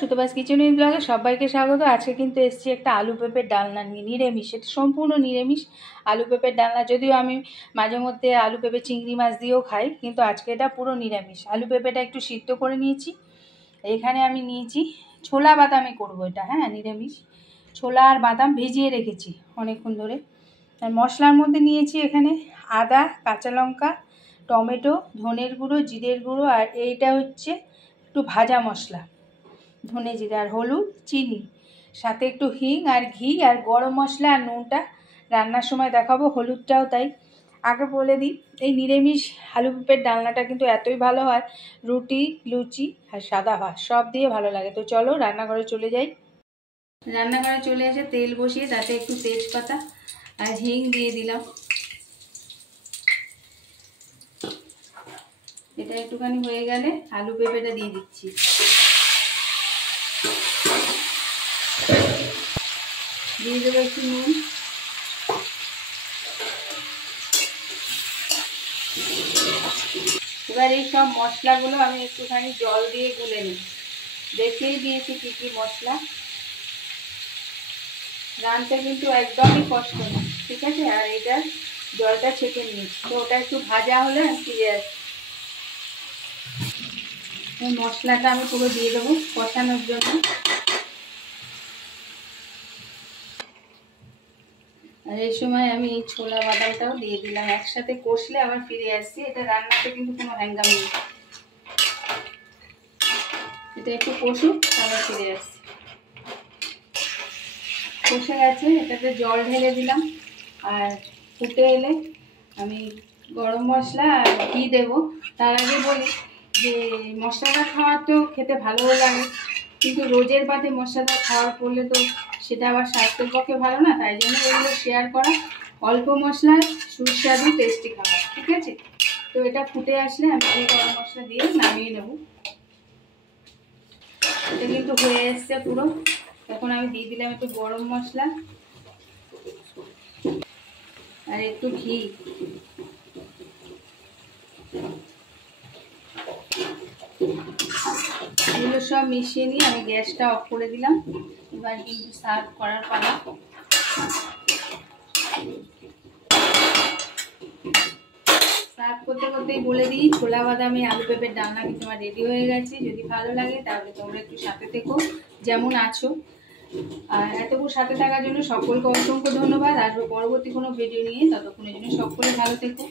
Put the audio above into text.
সুতোবাস kitchen ব্লগে সবাইকে স্বাগত। আজকে কিন্তু এসেছি একটা আলু পেঁপের ডালনা নিয়ে, নিরামিষ। এটা সম্পূর্ণ নিরামিষ আলু পেঁপের ডালনা। যদিও আমি মাঝে মধ্যে আলু পেঁপে চিংড়ি মাছ দিয়েও খাই, কিন্তু আজকে এটা পুরো নিরামিষ। আলু পেঁপেটা একটু সিদ্ধ করে নিয়েছি। এখানে আমি নিয়েছি ছোলা বাদামে করবো এটা, হ্যাঁ নিরামিষ। ছোলা আর বাদাম ভিজিয়ে রেখেছি অনেকক্ষণ ধরে। আর মশলার মধ্যে নিয়েছি এখানে আদা, কাঁচা লঙ্কা, টমেটো, ধনের গুঁড়ো, জিরের গুঁড়ো, আর এইটা হচ্ছে একটু ভাজা মশলা, ধনে জিরে, আর হলুদ, চিনি, সাথে একটু হিং আর ঘি, আর গরম মশলা আর নুনটা রান্নার সময় দেখাবো, হলুদটাও তাই। আগে বলে দিই, এই নিরামিষ আলু পেঁপের ডালনাটা কিন্তু এতই ভালো হয়, রুটি, লুচি আর সাদা ভাত সব দিয়ে ভালো লাগে। তো চলো রান্নাঘরে চলে যাই। রান্নাঘরে চলে এসে তেল বসিয়ে তাতে একটু তেজপাতা আর হিং দিয়ে দিলাম। এটা একটুখানি হয়ে গেলে আলু পেঁপেটা দিয়ে দিচ্ছি। দিয়ে দেবো একটু নুন, এবার এই সব মশলাগুলো আমি একটুখানি জল দিয়ে গুলে নিই। দেখেই দিয়েছি কী কী মশলা। রানতে কিন্তু একদমই কষ্ট না, ঠিক আছে। আর এটা জলটা ছেঁকে নিয়েছি, তো ওটা একটু ভাজা হলে আমি ফিরে আসছি। মশলাটা আমি পুরো দিয়ে দেবো কষানোর জন্য। আর এই সময় আমি ছোলা বাদামটাও দিয়ে দিলাম, একসাথে কষলে আবার ফিরে আসছি। এটা রান্নাতে কিন্তু কোনো হ্যাঙ্গাম নেই, এটা একটু কষুক আবার ফিরে আসছি। কষে গেছে, এটাতে জল ঢেলে দিলাম। আর ফুটে এলে আমি গরম মশলা আর ঘি দেবো। তার আগে বলি যে মশলাটা খাওয়ার তো খেতে ভালোও লাগে, কিন্তু রোজের বাদে মশলাটা খাওয়ার করলে তো সেটা আবার স্বাস্থ্যের পক্ষে ভালো না। তাই জন্য এগুলো শেয়ার করা, অল্প মশলায় সুস্বাদু টেস্টি খাবার, ঠিক আছে। তো এটা ফুটে আসলে আমি এই গরম মশলা দিয়ে নামিয়ে নেব। এটা কিন্তু হয়ে এসছে পুরো। এখন আমি দিয়ে দিলাম একটু গরম মশলা আর একটু ঘি। এগুলো সব মিশিয়ে নিয়ে আমি গ্যাসটা অফ করে দিলাম। এবার কিন্তু সার্ভ করার পালা। সার্ভ করতে করতেই বলে দিই, ছোলা বাদামে আলু পেঁপের ডালনা কিন্তু আমার রেডি হয়ে গেছে। যদি ভালো লাগে তাহলে তোমরা একটু সাথে থেকো যেমন আছো। আর এতক্ষণ সাথে থাকার জন্য সকলকে অসংখ্য ধন্যবাদ। আসবো পরবর্তী কোনো ভিডিও নিয়ে, ততক্ষণের জন্য সকলে ভালো থেকো।